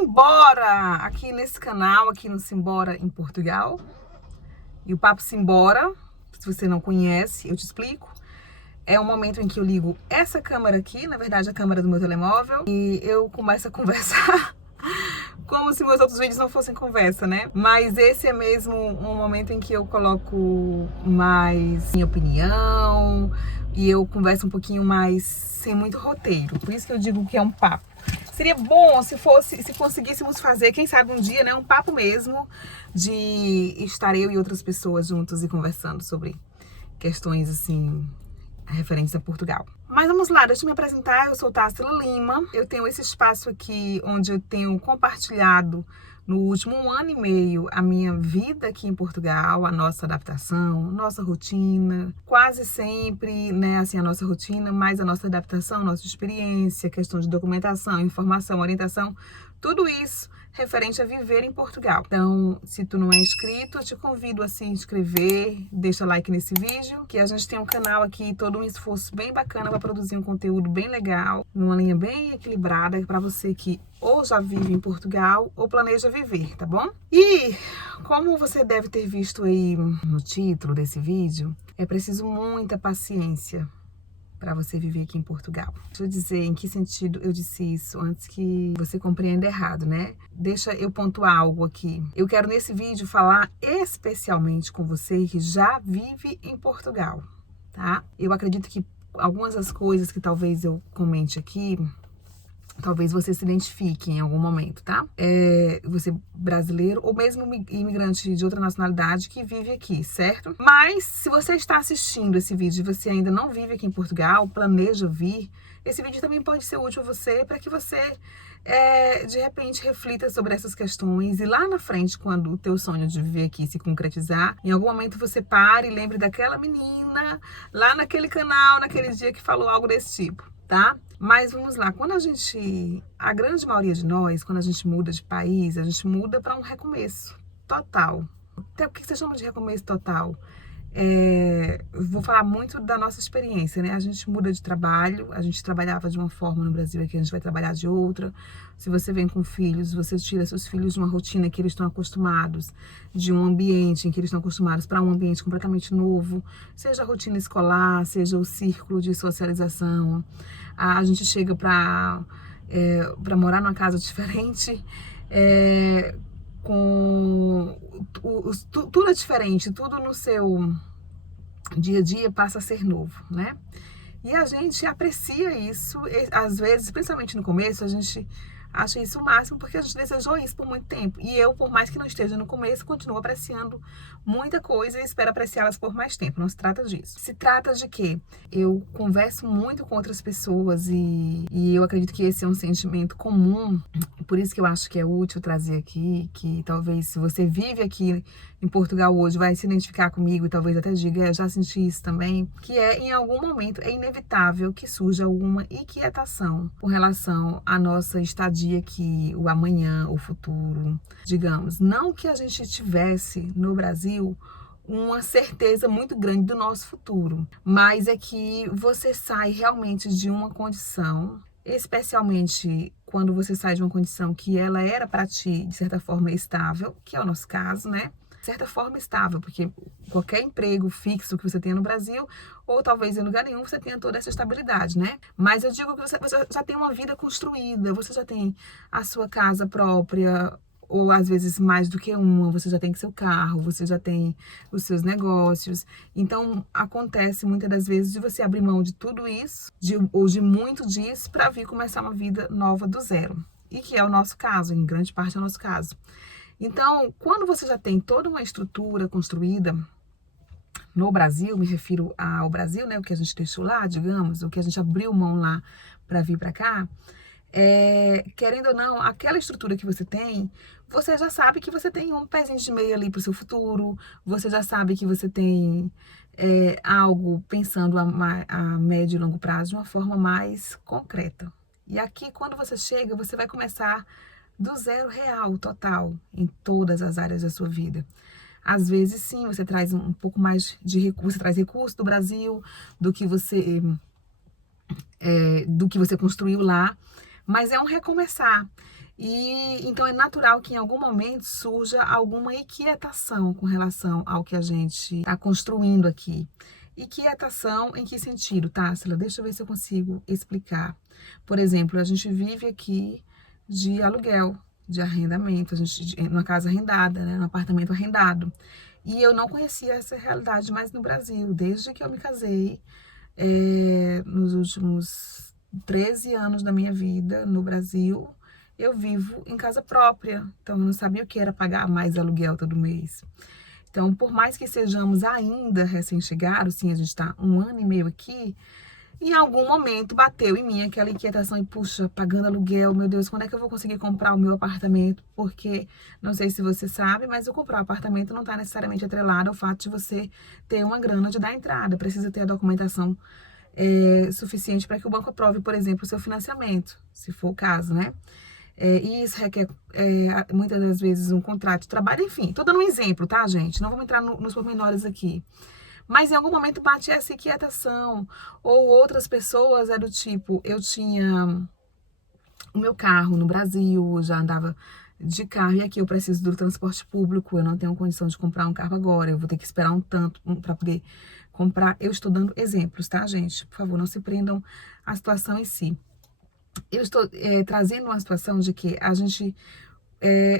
Simbora! Aqui nesse canal, aqui no Simbora em Portugal. E o Papo Simbora, se você não conhece, eu te explico. É um momento em que eu ligo essa câmera aqui, na verdade a câmera do meu telemóvel, e eu começo a conversar como se meus outros vídeos não fossem conversa, né? Mas esse é mesmo um momento em que eu coloco mais minha opinião e eu converso um pouquinho mais sem muito roteiro. Por isso que eu digo que é um papo. Seria bom se conseguíssemos fazer, quem sabe um dia, né, um papo mesmo de estar eu e outras pessoas juntos e conversando sobre questões assim referentes a Portugal. Mas vamos lá, deixa eu me apresentar, eu sou Tássila Lima, eu tenho esse espaço aqui onde eu tenho compartilhado no último 1 ano e meio a minha vida aqui em Portugal, a nossa adaptação, nossa rotina, quase sempre, né, assim, a nossa rotina, mais a nossa adaptação, nossa experiência, questão de documentação, informação, orientação, tudo isso referente a viver em Portugal. Então, se tu não é inscrito, eu te convido a se inscrever, deixa like nesse vídeo, que a gente tem um canal aqui, todo um esforço bem bacana para produzir um conteúdo bem legal, numa linha bem equilibrada, para você que ou já vive em Portugal ou planeja viver, tá bom? E como você deve ter visto aí no título desse vídeo, é preciso muita paciência para você viver aqui em Portugal. Deixa eu dizer em que sentido eu disse isso antes que você compreenda errado, né? Deixa eu pontuar algo aqui. Eu quero nesse vídeo falar especialmente com você que já vive em Portugal, tá? Eu acredito que algumas das coisas que talvez eu comente aqui, talvez você se identifique em algum momento, tá? Você brasileiro ou mesmo imigrante de outra nacionalidade que vive aqui, certo? Mas se você está assistindo esse vídeo e você ainda não vive aqui em Portugal, planeja vir, esse vídeo também pode ser útil a você para que você, de repente, reflita sobre essas questões e lá na frente, quando o teu sonho de viver aqui se concretizar, em algum momento você pare e lembre daquela menina lá naquele canal, naquele dia que falou algo desse tipo, tá? Mas vamos lá, a grande maioria de nós, quando a gente muda de país, a gente muda para um recomeço total. Até o que você chama de recomeço total? Vou falar muito da nossa experiência, né? A gente muda de trabalho, a gente trabalhava de uma forma no Brasil, aqui a gente vai trabalhar de outra. Se você vem com filhos, você tira seus filhos de uma rotina que eles estão acostumados, de um ambiente em que eles estão acostumados, para um ambiente completamente novo, seja a rotina escolar, seja o círculo de socialização. A gente chega para morar numa casa diferente, tudo é diferente, tudo no seu dia a dia passa a ser novo, né? E a gente aprecia isso, às vezes, principalmente no começo, a gente acha isso o máximo porque a gente desejou isso por muito tempo. E eu, por mais que não esteja no começo, continuo apreciando muita coisa e espero apreciá-las por mais tempo. Não se trata disso. Se trata de que eu converso muito com outras pessoas e eu acredito que esse é um sentimento comum. Por isso que eu acho que é útil trazer aqui, que talvez se você vive aqui em Portugal hoje, vai se identificar comigo e talvez até diga, eu já senti isso também, que em algum momento, é inevitável que surja alguma inquietação com relação à nossa estadia aqui, o amanhã, o futuro, digamos. Não que a gente tivesse no Brasil uma certeza muito grande do nosso futuro, mas é que você sai realmente de uma condição, especialmente quando você sai de uma condição que ela era para ti, de certa forma, estável, que é o nosso caso, né? De certa forma estável, porque qualquer emprego fixo que você tenha no Brasil, ou talvez em lugar nenhum, você tenha toda essa estabilidade, né? Mas eu digo que você já tem uma vida construída, você já tem a sua casa própria, ou às vezes mais do que uma, você já tem seu carro, você já tem os seus negócios. Então, acontece muitas das vezes de você abrir mão de tudo isso, ou de muito disso, para vir começar uma vida nova do zero. E que é o nosso caso, em grande parte é o nosso caso. Então, quando você já tem toda uma estrutura construída no Brasil, me refiro ao Brasil, né, o que a gente deixou lá, digamos, o que a gente abriu mão lá para vir para cá, querendo ou não, aquela estrutura que você tem, você já sabe que você tem um pezinho de meia ali para o seu futuro, você já sabe que você tem algo pensando a médio e longo prazo de uma forma mais concreta. E aqui, quando você chega, você vai começar do zero real, total, em todas as áreas da sua vida. Às vezes, sim, você traz um pouco mais de recurso, você traz recurso do Brasil, do que você construiu lá, mas é um recomeçar. E então é natural que em algum momento surja alguma inquietação com relação ao que a gente está construindo aqui. Inquietação em que sentido, Tássila? Deixa eu ver se eu consigo explicar. Por exemplo, a gente vive aqui de aluguel, de arrendamento, a gente numa casa arrendada, né, num apartamento arrendado. E eu não conhecia essa realidade mais no Brasil, desde que eu me casei, nos últimos 13 anos da minha vida no Brasil, eu vivo em casa própria, então eu não sabia o que era pagar mais aluguel todo mês. Então, por mais que sejamos ainda recém-chegados, sim, a gente está 1 ano e meio aqui, em algum momento bateu em mim aquela inquietação e, puxa, pagando aluguel, meu Deus, quando é que eu vou conseguir comprar o meu apartamento? Porque, não sei se você sabe, mas eu comprar um apartamento não está necessariamente atrelado ao fato de você ter uma grana de dar entrada. Precisa ter a documentação suficiente para que o banco aprove, por exemplo, o seu financiamento, se for o caso, né? E isso requer, muitas das vezes, um contrato de trabalho. Enfim, tô dando um exemplo, tá, gente? Não vamos entrar nos pormenores aqui. Mas em algum momento bate essa inquietação. Ou outras pessoas é do tipo, eu tinha o meu carro no Brasil, eu já andava de carro e aqui eu preciso do transporte público, eu não tenho condição de comprar um carro agora, eu vou ter que esperar um tanto para poder comprar. Eu estou dando exemplos, tá, gente? Por favor, não se prendam à situação em si. Eu estou trazendo uma situação de que a gente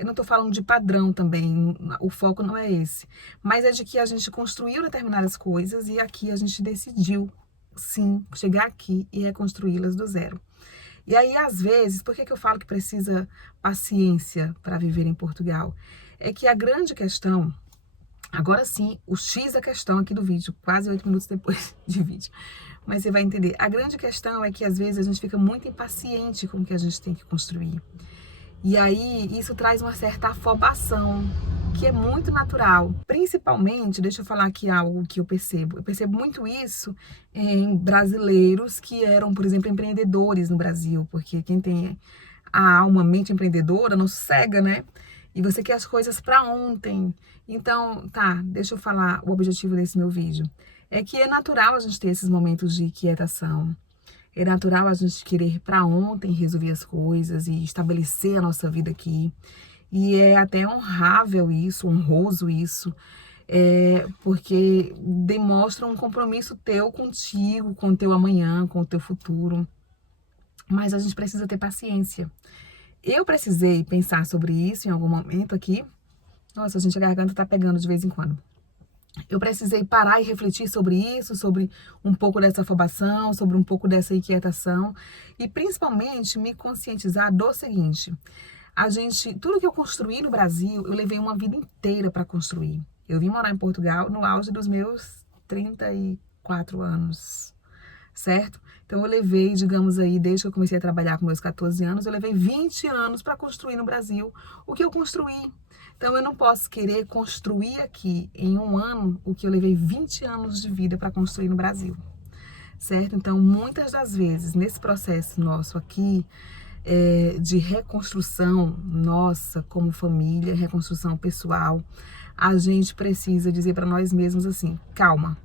não estou falando de padrão também, o foco não é esse. Mas é de que a gente construiu determinadas coisas e aqui a gente decidiu, sim, chegar aqui e reconstruí-las do zero. E aí, às vezes, por que eu falo que precisa paciência para viver em Portugal? É que a grande questão, agora sim, o X da questão aqui do vídeo, quase 8 minutos depois de vídeo, mas você vai entender. A grande questão é que às vezes a gente fica muito impaciente com o que a gente tem que construir. E aí, isso traz uma certa afobação, que é muito natural. Principalmente, deixa eu falar aqui algo que eu percebo. Eu percebo muito isso em brasileiros que eram, por exemplo, empreendedores no Brasil, porque quem tem a alma, mente empreendedora, não sossega, né? E você quer as coisas para ontem. Então, tá, deixa eu falar o objetivo desse meu vídeo. É que é natural a gente ter esses momentos de quietação. É natural a gente querer para ontem resolver as coisas e estabelecer a nossa vida aqui. E é até honrável isso, honroso isso, porque demonstra um compromisso teu contigo, com o teu amanhã, com o teu futuro. Mas a gente precisa ter paciência. Eu precisei pensar sobre isso em algum momento aqui. Nossa, gente, a garganta tá pegando de vez em quando. Eu precisei parar e refletir sobre isso, sobre um pouco dessa afobação, sobre um pouco dessa inquietação e principalmente me conscientizar do seguinte: tudo que eu construí no Brasil, eu levei uma vida inteira para construir. Eu vim morar em Portugal no auge dos meus 34 anos, certo? Então eu levei, digamos aí, desde que eu comecei a trabalhar com meus 14 anos, eu levei 20 anos para construir no Brasil o que eu construí. Então eu não posso querer construir aqui em 1 ano o que eu levei 20 anos de vida para construir no Brasil, certo? Então muitas das vezes nesse processo nosso aqui de reconstrução nossa como família, reconstrução pessoal, a gente precisa dizer para nós mesmos assim: calma,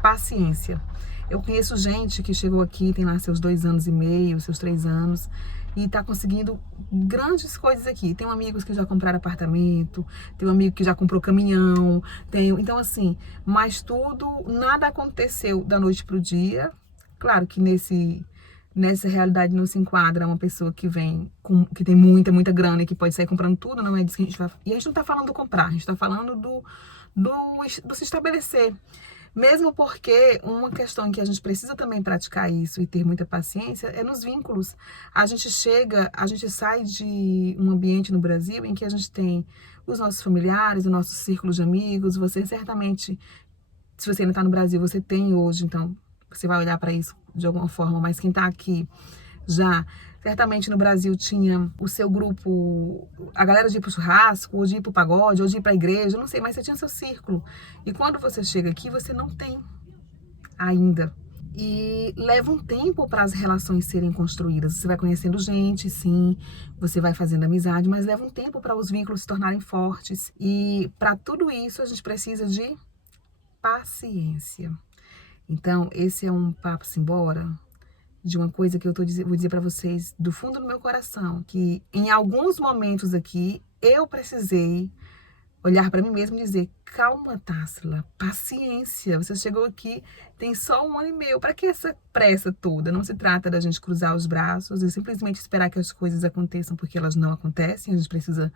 paciência. Eu conheço gente que chegou aqui, tem lá seus 2 anos e meio, seus 3 anos, e tá conseguindo grandes coisas aqui. Tenho amigos que já compraram apartamento, tenho um amigo que já comprou caminhão, então assim, mas nada aconteceu da noite pro dia. Claro que nessa realidade não se enquadra uma pessoa que que tem muita grana e que pode sair comprando tudo, não é disso que a gente vai. E a gente não tá falando do comprar, a gente tá falando do se estabelecer. Mesmo porque uma questão em que a gente precisa também praticar isso e ter muita paciência é nos vínculos. A gente sai de um ambiente no Brasil em que a gente tem os nossos familiares, o nosso círculo de amigos. Você certamente, se você ainda está no Brasil, você tem hoje, então você vai olhar para isso de alguma forma, mas quem está aqui já, certamente no Brasil tinha o seu grupo, a galera de ir pro churrasco, ou de ir pro pagode, ou de ir pra igreja, não sei, mas você tinha seu círculo. E quando você chega aqui, você não tem ainda. E leva um tempo para as relações serem construídas. Você vai conhecendo gente, sim, você vai fazendo amizade, mas leva um tempo para os vínculos se tornarem fortes. E para tudo isso a gente precisa de paciência. Então, esse é um papo simbora de uma coisa que vou dizer para vocês do fundo do meu coração, que em alguns momentos aqui eu precisei olhar para mim mesmo e dizer: calma, Társila, paciência, você chegou aqui, tem só 1 ano e meio, para que essa pressa toda? Não se trata da gente cruzar os braços e simplesmente esperar que as coisas aconteçam, porque elas não acontecem. A gente precisa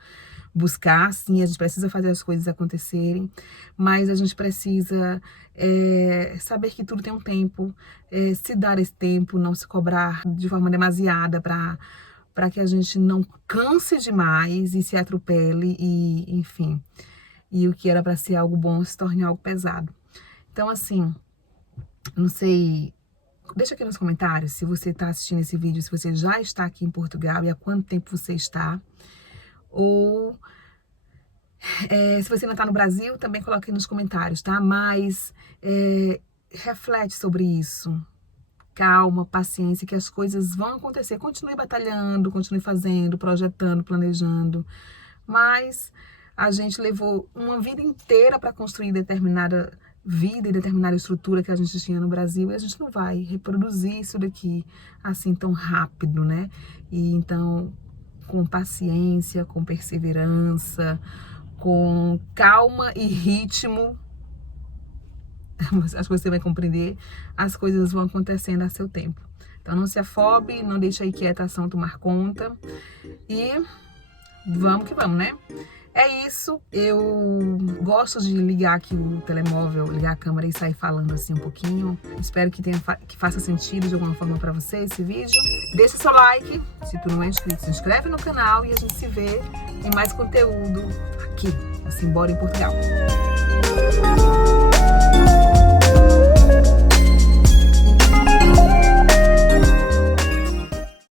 buscar, sim, a gente precisa fazer as coisas acontecerem, mas a gente precisa saber que tudo tem um tempo, se dar esse tempo, não se cobrar de forma demasiada para que a gente não canse demais e se atropele e, enfim, e o que era para ser algo bom se torne algo pesado. Então, assim, não sei, deixa aqui nos comentários se você está assistindo esse vídeo, se você já está aqui em Portugal e há quanto tempo você está, ou se você ainda está no Brasil, também coloque nos comentários, tá? Mas reflete sobre isso. Calma, paciência, que as coisas vão acontecer. Continue batalhando, continue fazendo, projetando, planejando. Mas a gente levou uma vida inteira para construir determinada vida e determinada estrutura que a gente tinha no Brasil, e a gente não vai reproduzir isso daqui assim tão rápido, né? E então, com paciência, com perseverança, com calma e ritmo, acho que você vai compreender, as coisas vão acontecendo a seu tempo. Então não se afobe, não deixe a inquietação tomar conta e vamos que vamos, né? É isso, eu gosto de ligar aqui o telemóvel, ligar a câmera e sair falando assim um pouquinho. Espero que faça sentido de alguma forma para você esse vídeo. Deixa seu like, se tu não é inscrito, se inscreve no canal e a gente se vê em mais conteúdo aqui, assim, bora em Portugal.